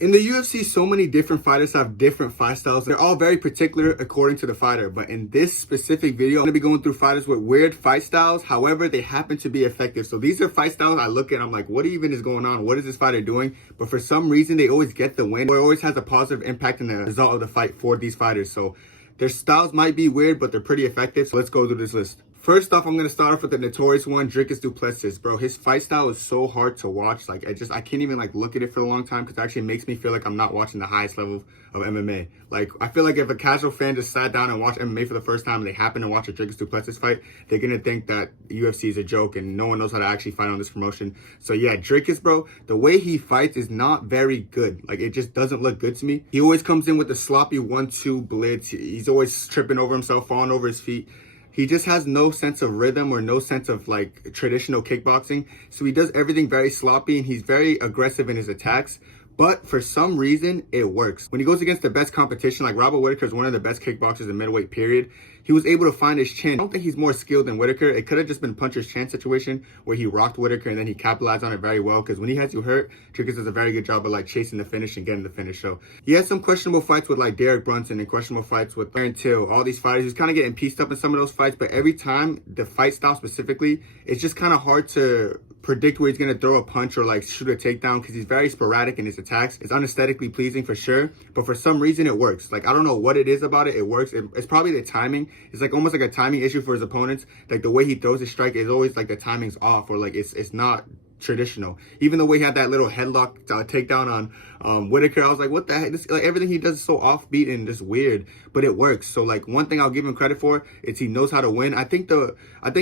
In the UFC, so many different fighters have different fight styles. They're all very particular according to the fighter. But in this specific video, I'm going to be going through fighters with weird fight styles. However, they happen to be effective. So these are fight styles I look at, I'm like, what even is going on? What is this fighter doing? But for some reason, they always get the win, or it always has a positive impact in the result of the fight for these fighters. So their styles might be weird, but they're pretty effective. So let's go through this list. First off, I'm going to start off with the notorious one, Dricus du Plessis. Bro, his fight style is so hard to watch. Like, I can't even, like, look at it for a long time because it actually makes me feel like I'm not watching the highest level of MMA. Like, I feel like if a casual fan just sat down and watched MMA for the first time and they happen to watch a Dricus du Plessis fight, they're going to think that UFC is a joke and no one knows how to actually fight on this promotion. So, yeah, Dricus, bro, the way he fights is not very good. Like, it just doesn't look good to me. He always comes in with the sloppy 1-2 blitz. He's always tripping over himself, falling over his feet. He just has no sense of rhythm or no sense of like traditional kickboxing. So he does everything very sloppy and he's very aggressive in his attacks. But for some reason, it works. When he goes against the best competition, like Robert Whitaker is one of the best kickboxers in middleweight, period. He was able to find his chin. I don't think he's more skilled than Whitaker. It could have just been puncher's chance situation where he rocked Whitaker and then he capitalized on it very well. Because when he has you hurt, Dricus does a very good job of like chasing the finish and getting the finish. So he has some questionable fights with like Derek Brunson and questionable fights with Aaron Till. All these fighters, he's kind of getting pieced up in some of those fights. But every time, the fight style specifically, it's just kind of hard to predict where he's going to throw a punch or like shoot a takedown because he's very sporadic in his attacks. It's unaesthetically pleasing for sure, but for some reason it works. Like, I don't know what it is about it. It works. It's probably the timing. It's like almost like a timing issue for his opponents. Like the way he throws his strike is always like the timing's off or like it's not traditional. Even the way he had that little headlock takedown on Whitaker, I was like, what the heck? This, like, everything he does is so offbeat and just weird, but it works. So like one thing I'll give him credit for is he knows how to win. I think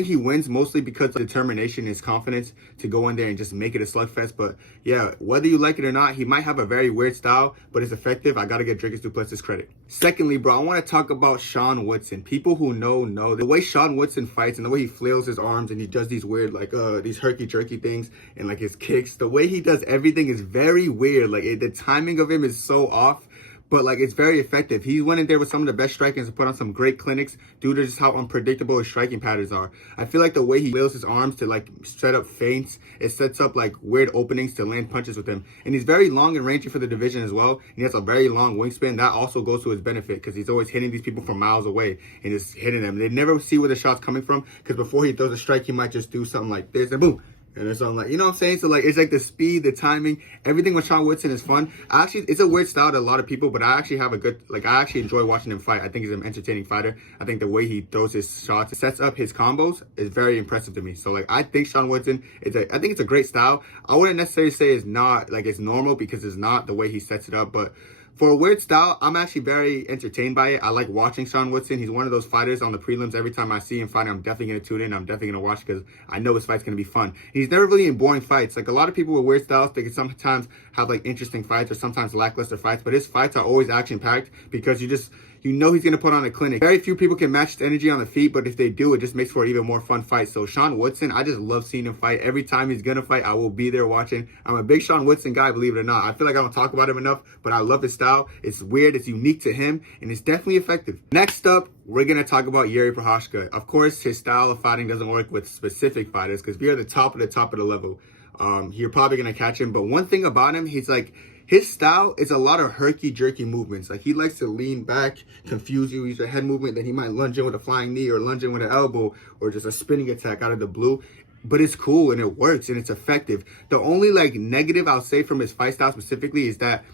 he wins mostly because of determination and his confidence to go in there and just make it a slugfest. But yeah, whether you like it or not, he might have a very weird style, but it's effective. I gotta give Dricus du Plessis credit. Secondly, bro, I want to talk about Shawn Woodson. People who know the way Shawn Woodson fights and the way he flails his arms and he does these weird like these herky-jerky things and like his kicks. The way he does everything is very weird. Like the timing of him is so off, but like it's very effective. He went in there with some of the best strikers and put on some great clinics due to just how unpredictable his striking patterns are. I feel like the way he flails his arms to like set up feints, it sets up like weird openings to land punches with him. And he's very long and rangy for the division as well. And he has a very long wingspan. That also goes to his benefit because he's always hitting these people from miles away and just hitting them. They never see where the shot's coming from because before he throws a strike, he might just do something like this and boom. And it's something like, you know what I'm saying? So like, it's like the speed, the timing, everything with Shawn Woodson is fun. It's a weird style to a lot of people, but I actually have a good, like, I actually enjoy watching him fight. I think he's an entertaining fighter. I think the way he throws his shots, sets up his combos is very impressive to me. So like, I think Shawn Woodson I think it's a great style. I wouldn't necessarily say it's not, like, it's normal because it's not the way he sets it up, but for a weird style, I'm actually very entertained by it. I like watching Shawn Woodson. He's one of those fighters on the prelims. Every time I see him fighting, I'm definitely going to tune in. I'm definitely going to watch because I know his fight's going to be fun. He's never really in boring fights. Like a lot of people with weird styles, they can sometimes have like interesting fights or sometimes lackluster fights, but his fights are always action-packed because you know he's going to put on a clinic. Very few people can match his energy on the feet, but if they do, it just makes for an even more fun fight. So Shawn Woodson, I just love seeing him fight. Every time he's going to fight, I will be there watching. I'm a big Shawn Woodson guy, believe it or not. I feel like I don't talk about him enough, but I love his style. It's weird, it's unique to him, and it's definitely effective. Next up, we're going to talk about Jiri Prochazka. Of course, his style of fighting doesn't work with specific fighters because if you're at the top of the level, you're probably going to catch him. But one thing about him, he's like, his style is a lot of herky-jerky movements. Like, he likes to lean back, confuse you, use a head movement, then he might lunge in with a flying knee or lunge in with an elbow or just a spinning attack out of the blue. But it's cool and it works and it's effective. The only, like, negative I'll say from his fight style specifically is that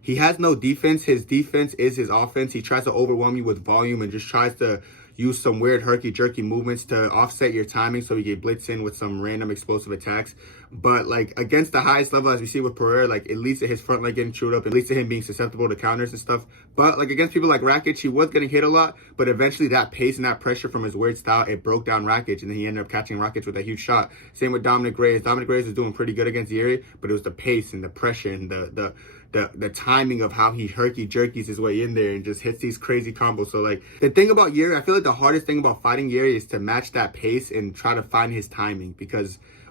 he has no defense. His defense is his offense. He tries to overwhelm you with volume and just tries to use some weird herky-jerky movements to offset your timing so you get blitzed in with some random explosive attacks. But like against the highest level, as we see with Pereira, like it leads to his front leg getting chewed up. It leads to him being susceptible to counters and stuff. But like against people like Rakic, he was getting hit a lot. But eventually that pace and that pressure from his weird style, it broke down Rakic. And then he ended up catching Rakic with a huge shot. Same with Dominic Reyes. Dominic Reyes was doing pretty good against Jiri, but it was the pace and the pressure and the timing of how he herky-jerkies his way in there and just hits these crazy combos. So like the thing about Jiri, I feel like the hardest thing about fighting Jiri is to match that pace and try to find his timing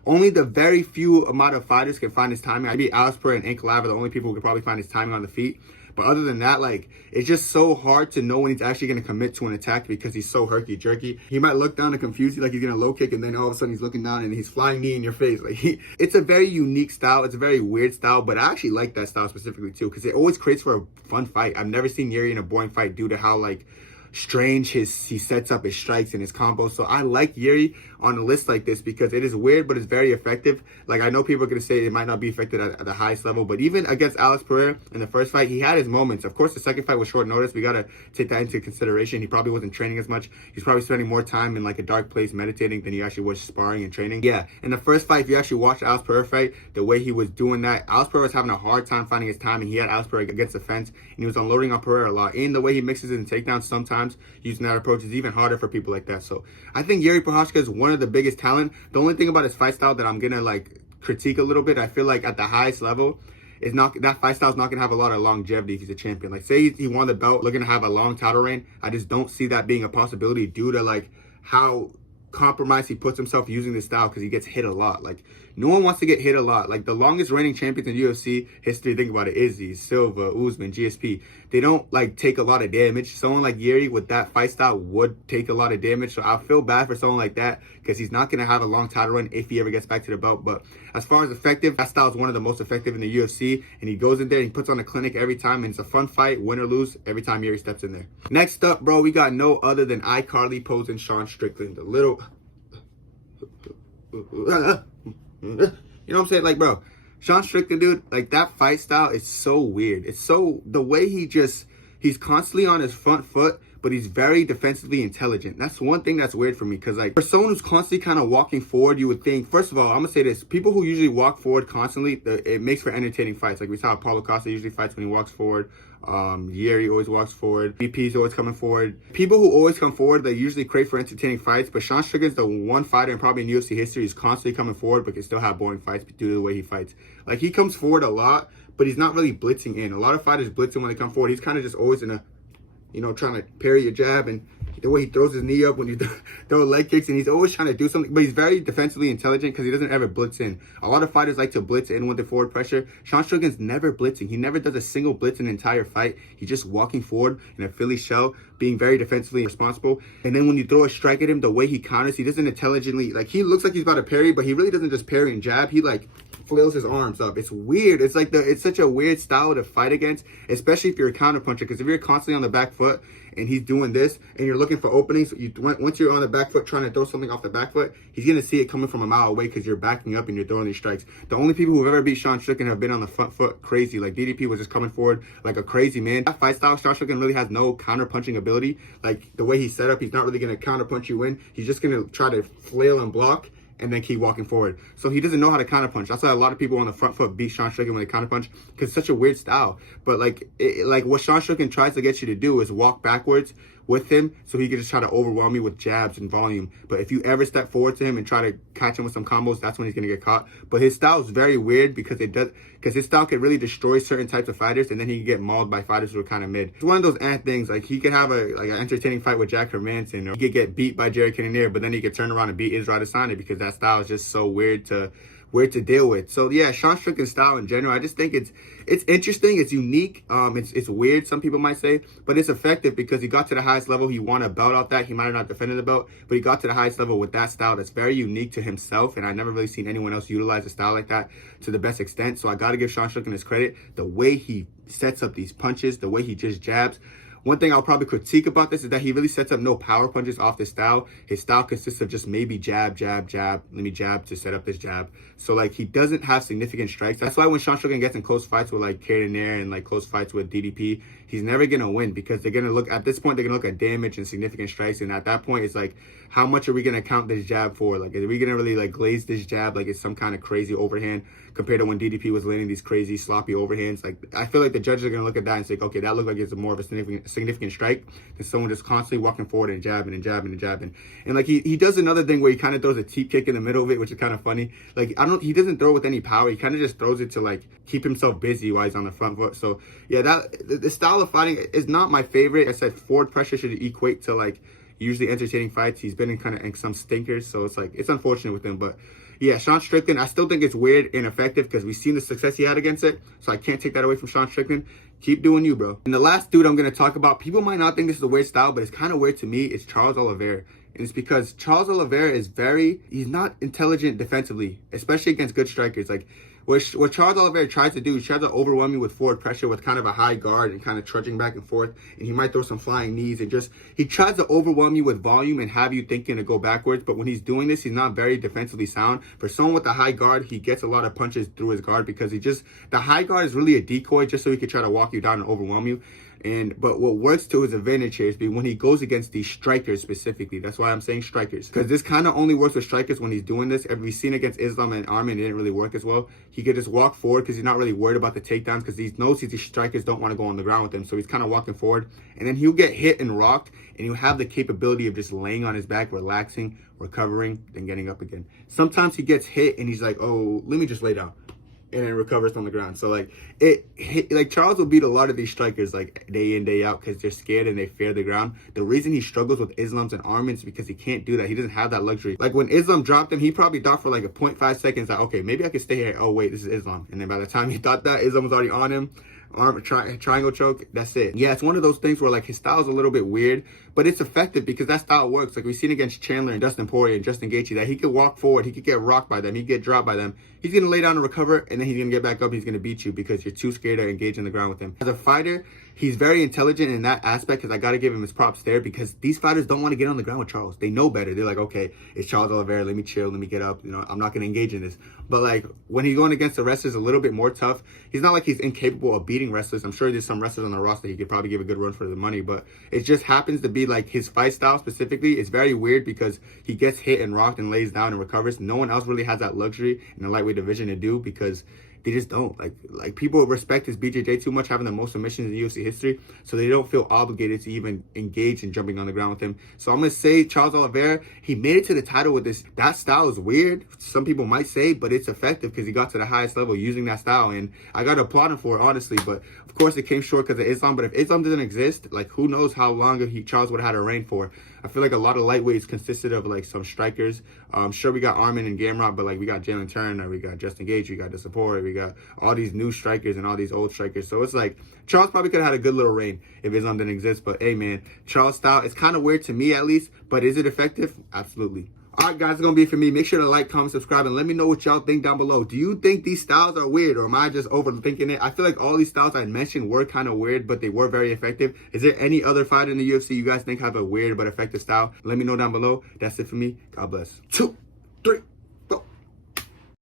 Only the very few amount of fighters can find his timing. Maybe Oliveira and Ankalaev are the only people who could probably find his timing on the feet. But other than that, like, it's just so hard to know when he's actually going to commit to an attack because he's so herky-jerky. He might look down and confuse you like he's going to low kick, and then all of a sudden he's looking down and he's flying knee in your face. Like, it's a very unique style. It's a very weird style, but I actually like that style specifically too because it always creates for a fun fight. I've never seen Jiri in a boring fight due to how, like, strange he sets up his strikes and his combos. So I like Jiri on a list like this because it is weird, but it's very effective. Like, I know people are going to say it might not be effective at the highest level, but even against Alex Pereira in the first fight, he had his moments. Of course, the second fight was short notice. We got to take that into consideration. He probably wasn't training as much. He's probably spending more time in, like, a dark place meditating than he actually was sparring and training. Yeah, in the first fight, if you actually watch Alex Pereira fight, the way he was doing that, Alex Pereira was having a hard time finding his time, and he had Alex Pereira against the fence, and he was unloading on Pereira a lot. And the way he mixes in takedowns sometimes, using that approach is even harder for people like that. So I think Jiri Prochazka is one of the biggest talent. The only thing about his fight style that I'm gonna, like, critique a little bit, I feel like at the highest level, is not that fight style is not gonna have a lot of longevity if he's a champion. Like, say he won the belt, looking to have a long title reign. I just don't see that being a possibility due to, like, how compromised he puts himself using this style because he gets hit a lot. Like, no one wants to get hit a lot. Like, the longest reigning champions in UFC history, think about it, Izzy, Silva, Usman, GSP. They don't, like, take a lot of damage. Someone like Jiri with that fight style would take a lot of damage. So I feel bad for someone like that because he's not going to have a long title run if he ever gets back to the belt. But as far as effective, that style is one of the most effective in the UFC. And he goes in there and he puts on a clinic every time. And it's a fun fight, win or lose, every time Jiri steps in there. Next up, bro, we got no other than iCarly posing Sean Strickland. The little... You know what I'm saying? Like, bro, Sean Strickland, dude, like, that fight style is so weird. It's so, the way he's constantly on his front foot, but he's very defensively intelligent. That's one thing that's weird for me because, like, for someone who's constantly kind of walking forward, you would think, first of all, I'm gonna say this, people who usually walk forward constantly, it makes for entertaining fights. Like, we saw Paulo Costa usually fights when he walks forward. Jiri always walks forward. VP's always coming forward. People who always come forward, they usually crave for entertaining fights, but Sean Strickland's the one fighter and probably in UFC history who's constantly coming forward but can still have boring fights due to the way he fights. Like, he comes forward a lot, but he's not really blitzing in. A lot of fighters blitzing when they come forward. He's kind of just always in a, you know, trying to parry your jab, and the way he throws his knee up when you throw leg kicks, and he's always trying to do something, but he's very defensively intelligent because he doesn't ever blitz in. A lot of fighters like to blitz in with the forward pressure. Sean Strickland's never blitzing. He never does a single blitz in an entire fight. He's just walking forward in a Philly shell, being very defensively responsible. And then when you throw a strike at him, the way he counters, he doesn't intelligently, like, he looks like he's about to parry, but he really doesn't just parry and jab. He, like, flails his arms up. It's weird. It's like it's such a weird style to fight against, especially if you're a counter puncher, because if you're constantly on the back foot and he's doing this and you're looking for openings, once you're on the back foot trying to throw something off the back foot, he's going to see it coming from a mile away because you're backing up and you're throwing these strikes. The only people who've ever beat Sean Strickland have been on the front foot crazy. Like, DDP was just coming forward like a crazy man. That fight style, Sean Strickland really has no counter punching ability. Like, the way he's set up, he's not really going to counter punch you in. He's just going to try to flail and block and then keep walking forward. So he doesn't know how to counterpunch. That's why a lot of people on the front foot beat Sean Strickland when they counterpunch, because it's such a weird style. But like what Sean Strickland tries to get you to do is walk backwards with him so he can just try to overwhelm you with jabs and volume. But if you ever step forward to him and try to catch him with some combos, that's when he's gonna get caught. But his style is very weird because his style can really destroy certain types of fighters, and then he can get mauled by fighters who are kind of mid. It's one of those things. Like, he could have an entertaining fight with Jack Hermanson, or he could get beat by Jared Cannonier, but then he could turn around and beat Israel Adesanya because that style is just so weird to deal with. So yeah, Sean Strickland's style in general, I just think it's interesting, it's unique, it's weird, some people might say, but it's effective because he got to the highest level. He won a belt out that. He might have not defended the belt, but he got to the highest level with that style that's very unique to himself, and I've never really seen anyone else utilize a style like that to the best extent. So I got to give Sean Strickland his credit. The way he sets up these punches, the way he just jabs. One thing I'll probably critique about this is that he really sets up no power punches off this style. His style consists of just maybe jab, jab, jab. Let me jab to set up this jab. So, like, he doesn't have significant strikes. That's why when Sean Strickland gets in close fights with, like, Cannonier and, like, close fights with DDP, he's never going to win because they're going to look, at this point, they're going to look at damage and significant strikes. And at that point, it's like, how much are we going to count this jab for? Like, are we going to really, like, glaze this jab like it's some kind of crazy overhand compared to when DDP was landing these crazy, sloppy overhands? Like, I feel like the judges are going to look at that and say, okay, that looked like it's more of a significant strike than someone just constantly walking forward and jabbing and jabbing and jabbing. And, like, he does another thing where he kind of throws a teep kick in the middle of it, which is kind of funny. Like, he doesn't throw with any power. He kind of just throws it to, like, keep himself busy while he's on the front foot. So, yeah, the style of fighting is not my favorite. I said forward pressure should equate to, like, usually entertaining fights. He's been in kind of some stinkers, so it's like, it's unfortunate with him. But yeah, Sean Strickland, I still think it's weird and effective because we've seen the success he had against it. So I can't take that away from Sean Strickland. Keep doing you, bro. And the last dude I'm going to talk about, people might not think this is a weird style, but it's kind of weird to me, is Charles Oliveira. And it's because Charles Oliveira is he's not intelligent defensively, especially against good strikers. Like, what Charles Oliveira tries to do, he tries to overwhelm you with forward pressure with kind of a high guard and kind of trudging back and forth. And he might throw some flying knees and he tries to overwhelm you with volume and have you thinking to go backwards. But when he's doing this, he's not very defensively sound. For someone with a high guard, he gets a lot of punches through his guard because the high guard is really a decoy just so he can try to walk you down and overwhelm you. But what works to his advantage here is when he goes against these strikers specifically. That's why I'm saying strikers, because this kind of only works with strikers when he's doing this. We've seen against Islam and Armin, it didn't really work as well. He could just walk forward because he's not really worried about the takedowns because he knows these strikers don't want to go on the ground with him. So he's kind of walking forward, and then he'll get hit and rocked, and he'll have the capability of just laying on his back, relaxing, recovering, then getting up again. Sometimes he gets hit and he's like, oh, let me just lay down, and then recovers from the ground. So like Charles will beat a lot of these strikers like day in, day out because they're scared and they fear the ground. The reason he struggles with Islam's and Armin's is because he can't do that. He doesn't have that luxury. Like when Islam dropped him, he probably thought for like a 0.5 seconds like, okay, maybe I could stay here. Oh wait, this is Islam. And then by the time he thought that, Islam was already on him. Triangle choke, that's it. Yeah, it's one of those things where like his style is a little bit weird, but it's effective because that style works. Like we've seen against Chandler and Dustin Poirier and Justin Gaethje that he could walk forward, he could get rocked by them, he could get dropped by them. He's gonna lay down and recover, and then he's gonna get back up. He's gonna beat you because you're too scared to engage in the ground with him. As a fighter, he's very intelligent in that aspect because I gotta give him his props there because these fighters don't want to get on the ground with Charles. They know better. They're like, okay, it's Charles Oliveira. Let me chill. Let me get up. You know, I'm not gonna engage in this. But like when he's going against the wrestlers a little bit more tough, he's not like he's incapable of beating wrestlers. I'm sure there's some wrestlers on the roster he could probably give a good run for the money, but it just happens to be like his fight style specifically is very weird because he gets hit and rocked and lays down and recovers. No one else really has that luxury in the lightweight division to do because they just don't. Like people respect his BJJ too much, having the most submissions in UFC history, so they don't feel obligated to even engage in jumping on the ground with him. So I'm gonna say Charles Oliveira, he made it to the title with this. That style is weird, some people might say, but it's effective because he got to the highest level using that style, and I gotta applaud him for it, honestly. But of course it came short because of Islam. But if Islam didn't exist, like who knows how long Charles would have had a reign for. I feel like a lot of lightweights consisted of like some strikers. Sure, we got Armin and Gamrot, but like we got Jalen Turner, we got Justin Gaethje, we got Dustin, we got all these new strikers and all these old strikers. So it's like Charles probably could have had a good little reign if Islam didn't exist. But hey, man, Charles' style, it's kind of weird to me at least, but is it effective? Absolutely. All right, guys, it's going to be it for me. Make sure to like, comment, subscribe, and let me know what y'all think down below. Do you think these styles are weird, or am I just overthinking it? I feel like all these styles I mentioned were kind of weird, but they were very effective. Is there any other fighter in the UFC you guys think have a weird but effective style? Let me know down below. That's it for me. God bless. 2, 3.